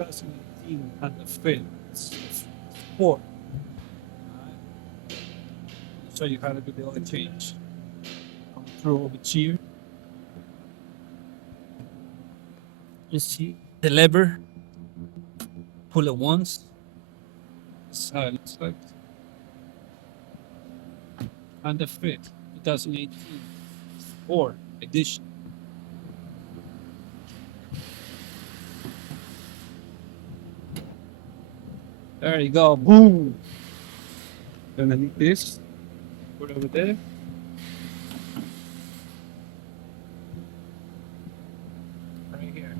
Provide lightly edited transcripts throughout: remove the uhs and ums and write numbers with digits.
2018 Honda Fit Sport. I'll show you how to do the oil change. Come through over here. You see the lever. Pull it once. This is how it looks like. Honda Fit 2018 Sport Edition. There you go. Boom. Then I need this. Put it over there. Right here.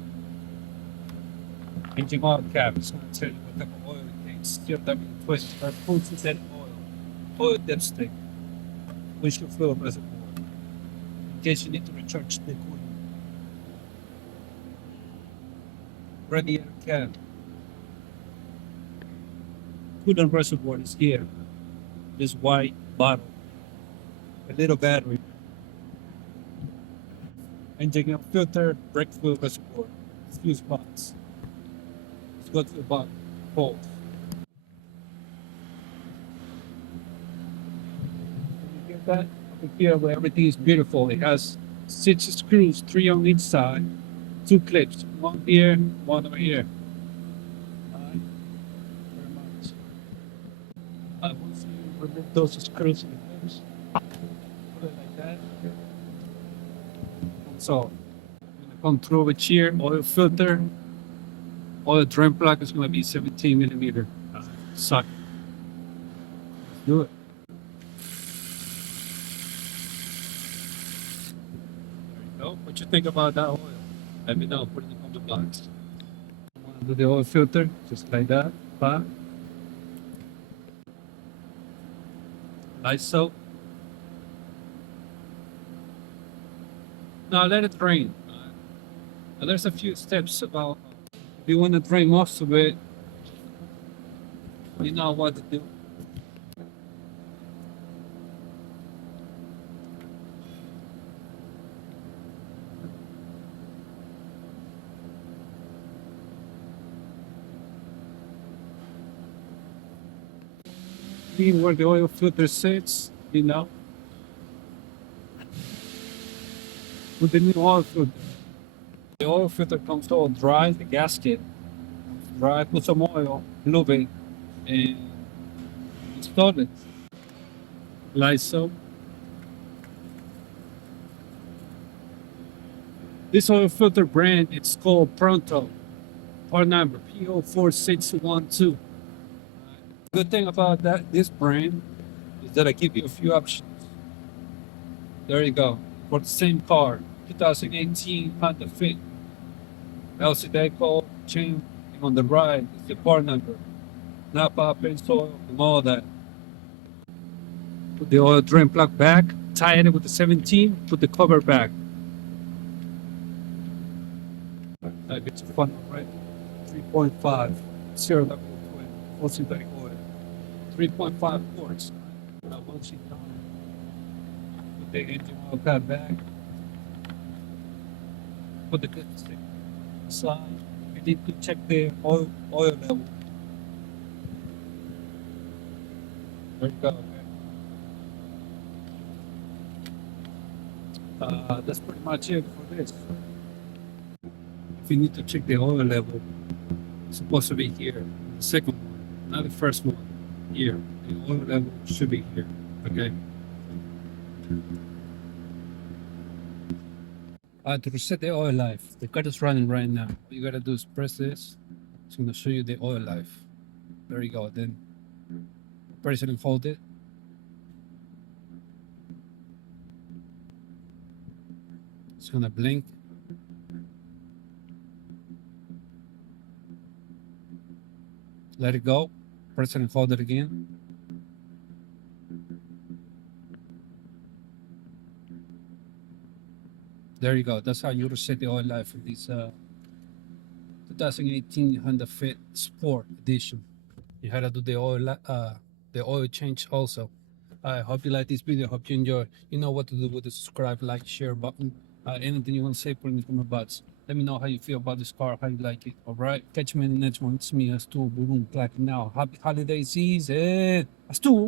Engine oil cap is going to tell you what type of oil it takes. Still type of twist. Or full synthetic oil. Oil dipstick. Windshield fluid reservoir. In case you need to recharge the coolant. Radiator cap. Coolant reservoir is here. This white bottle. A little battery. Engine filter, brake fluid reservoir. Fuse box. Let's go to the bottom. Holes. You get that? Up here where everything is beautiful. It has 6 screws, 3 on each side, 2 clips, 1 here, 1 over here. Alright. Very much. Once you remove those screws and clips, put it like that. So, I'm gonna come through over here, oil filter, oil drain plug is gonna be 17 millimeter. Suck. Let's do it. There you go. What you think about that oil? Let me know. Put it in the comment box. I wanna do the oil filter, just like that. Back. Like so. Now let it drain. Now there's a few steps about if you want to drain most of it, you know what to do. See where the oil filter sits, you know. With the new oil filter. The oil filter comes all dry, the gasket dry, put some oil, lube it, and install it. Like so. This oil filter brand, it's called Pronto. Part number PO4612. Good thing about this brand is that I give you a few options. There you go. For the same car, 2018 Honda Fit. LCD call, chain, and on the right is the part number. Napa, pencil, and all that. Put the oil drain plug back, tie it with the 17, put the cover back. That gets a fun one, right? 3.5, 0 level 20, full synthetic oil. 3.5 quarts. Now once you're done, put the engine oil cap back. Put the dipstick aside. You need to check the oil level. There you go. That's pretty much it for this. If you need to check the oil level, it's supposed to be here. The second one, not the first one. Here. The oil level should be here. Okay. To reset the oil life, the car is running right now. All you gotta do is press this. It's gonna show you the oil life. There you go. Then press it and hold it. It's gonna blink. Let it go. Press it and hold it again. There you go. That's how you reset the oil life of this 2018 Honda Fit Sport Edition. You had to do the oil change also. I hope you like this video. Hope you enjoy. You know what to do with the subscribe, like, share button. Anything you want to say, put in the comment box. Let me know how you feel about this car, how you like it. All right. Catch me in the next one. It's me, Axtuo. Boom, clacking now. Happy holiday season. Axtuo.